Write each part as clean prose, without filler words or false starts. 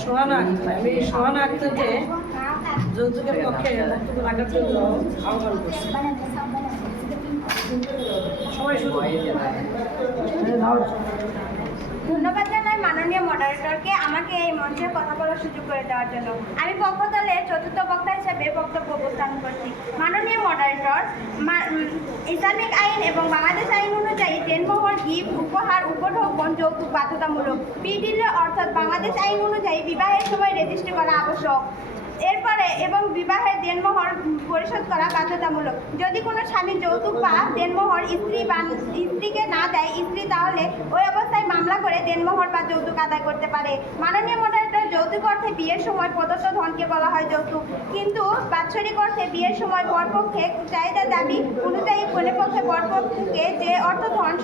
সোহানা আক্তার। আমি সোহানা আক্তারকে যৌতুকের পক্ষে বক্তব্য রাখার জন্য আহ্বান করছি। সবাই শুধু ধন্যবাদ জানাই মাননীয় মডারেটরকে আমাকে এই মঞ্চে কথা বলার সুযোগ করে দেওয়ার জন্য। আমি পক্ষ দলের চতুর্থ বক্তা হিসেবে বক্তব্য উপস্থাপন করছি। মাননীয় মডারেটর, ইসলামিক আইন এবং বাংলাদেশ আইন অনুযায়ী দেনমোহর, গিফট, উপহার, উপঢৌকন যৌতুক বাধ্যতামূলক। বিডিল অর্থাৎ বাংলাদেশ আইন অনুযায়ী বিবাহের সময় রেজিস্ট্রি করা আবশ্যক। এরপরে এবং বিবাহের দেনমোহর পরিশোধ করা বাধ্যতামূলক। যদি কোনো স্বামী যৌতুক বা দেনমোহর স্ত্রীকে না দেয়, স্ত্রী তাহলে ওই অবস্থায় মামলা করে দেনমোহর বা যৌতুক আদায় করতে পারে। মাননীয় মডারেটর, যৌতুক অর্থে বিয়ের সময় প্রদত্ত ধনকে বলা হয় যৌতুক, কিন্তু বাৎসরিক অর্থে বিয়ের সময় বরপক্ষে চাহিদা দাবি অনুযায়ী কনেপক্ষে বরপক্ষকে যে অর্থ ধন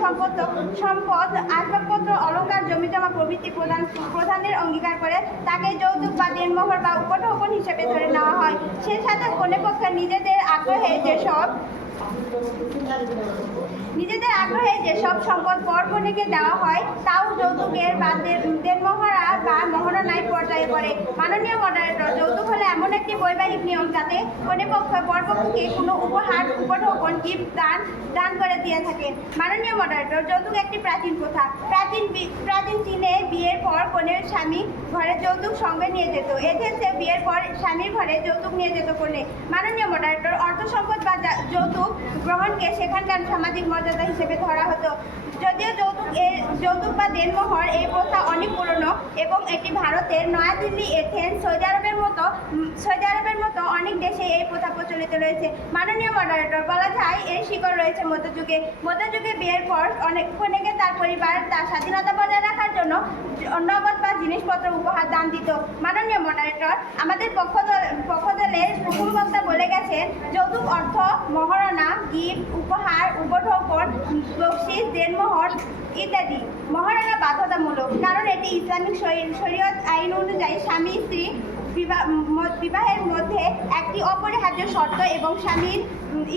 সম্পদ আসবাবপত্র, অলংকার, জমিজমা প্রভৃতি প্রদানের অঙ্গীকার করে তাকে যৌতুক বা দেনমোহর বা উপঢৌকন হিসেবে ধরে নেওয়া হয়। সে সাথে কনেপক্ষের নিজেদের আগ্রহে যেসব সম্পদ বর কনেকে দেওয়া হয় তাও যৌতুকের বা দেনমোহরা বা মহারণায় পর্যায়ে পড়ে। মাননীয় মডারেটর, যৌতুক হলে এমন একটি বৈবাহিক নিয়ম যাতে কনেপক্ষ বরপক্ষকে কোনো উপহার, উপঢৌকন, গিফট দান করে দিয়ে থাকেন। মাননীয় মডারেটর, যৌতুক একটি প্রাচীন প্রথা। প্রাচীন চীনে বিয়ের পর কনের স্বামী ঘরে যৌতুক সঙ্গে নিয়ে যেত। এদেশে বিয়ের পর স্বামীর ঘরে যৌতুক নিয়ে যেত কনে। মাননীয় মডারেটর, অর্থ সম্পদ বা যৌতুক গ্রহণকে সেখানকার সামাজিক মর্যাদা হিসেবে ধরা হতো। যদিও যৌতুক বা দেনমোহর এই প্রথা অনেক পুরনো এবং এটি ভারতের নয়াদিল্লি, এথেন্স, সৌদি আরবের মতো অনেক দেশে এই প্রথা প্রচলিত রয়েছে। মাননীয় মডারেটর, বলা যায় এর শিকড় রয়েছে মধ্যযুগে। মধ্যযুগে বিয়ের পর অনেক কনেকে তার পরিবার তার স্বাধীনতা বজায় রাখার জন্য নগদ বা জিনিসপত্র উপহার দান দিত। মাননীয় মডারেটর, আমাদের পক্ষ দলের প্রথম বক্তা বলে গেছেন যৌতুক অর্থ মহারণা, গিফট, উপহার, উপঢৌকন, বকশিশ, দেনমোহর ইত্যাদি। মহারণা বাধ্যতামূলক, কারণ এটি ইসলামিক শরীয়ত আইন অনুযায়ী স্বামী স্ত্রী বিবাহের মধ্যে একটি অপরিহার্য শর্ত এবং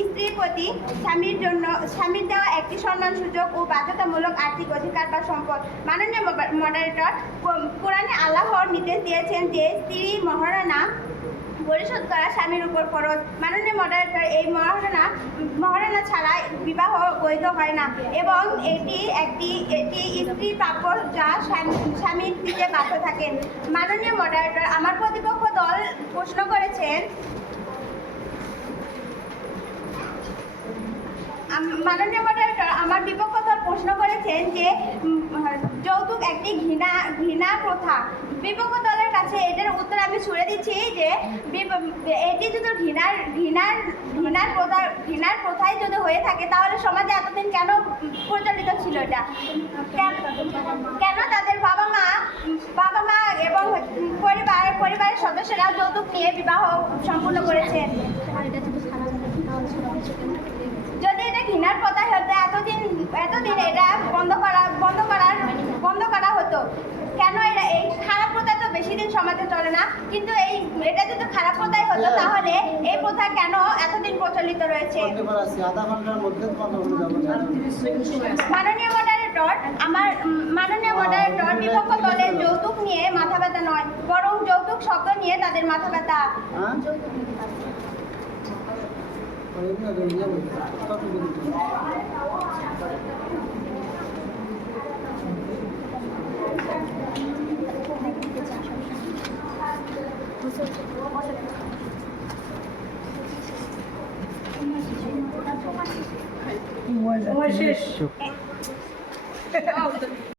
স্ত্রীর প্রতি স্বামীর দেওয়া একটি সম্মানসূচক ও বাধ্যতামূলক আর্থিক অধিকার বা সম্পদ। মাননীয় মডারেটর, কোরআনে আল্লাহর নির্দেশ দিয়েছেন যে স্ত্রী মহারণা পরিশোধ করা স্বামীর উপর ফরজ। মাননীয় মডারেটর, এই মহারণা ছাড়া বিবাহ বৈধ হয় না এবং এটি স্ত্রী প্রাপ্য যা স্বামী দিতে বাধ্য থাকেন। মাননীয় মডারেটর, আমার প্রতিপক্ষ দল প্রশ্ন করেছেন মাননীয় মডারেটর, আমার বিপক্ষ দল প্রশ্ন করেছেন যে যৌতুক একটি ঘৃণা প্রথা। বিপক্ষ দলের কাছে এটার উত্তর আমি ছুড়ে দিচ্ছি যে এটি যদি ঘৃণার প্রথায় যদি হয়ে থাকে তাহলে সমাজে এতদিন কেন প্রচলিত ছিল এটা? কেন তাদের বাবা মা এবং পরিবারের সদস্যরা যৌতুক নিয়ে বিবাহ সম্পূর্ণ করেছেন? যদি এটা ঘৃণার প্রথা হতো এতদিন এটা বন্ধ করা হতো। কেন এই খারাপ প্রথা তো বেশি দিন সমাজে চলে না, কিন্তু এটা যদি খারাপ প্রথাই হতো তাহলে এই প্রথা কেন এতদিন প্রচলিত রয়েছে? মাননীয় মডারেটর, বিপক্ষ দলের যৌতুক নিয়ে মাথা ব্যথা নয়, বরং যৌতুক শব্দ নিয়ে তাদের মাথা ব্যথা। সময় শেষ।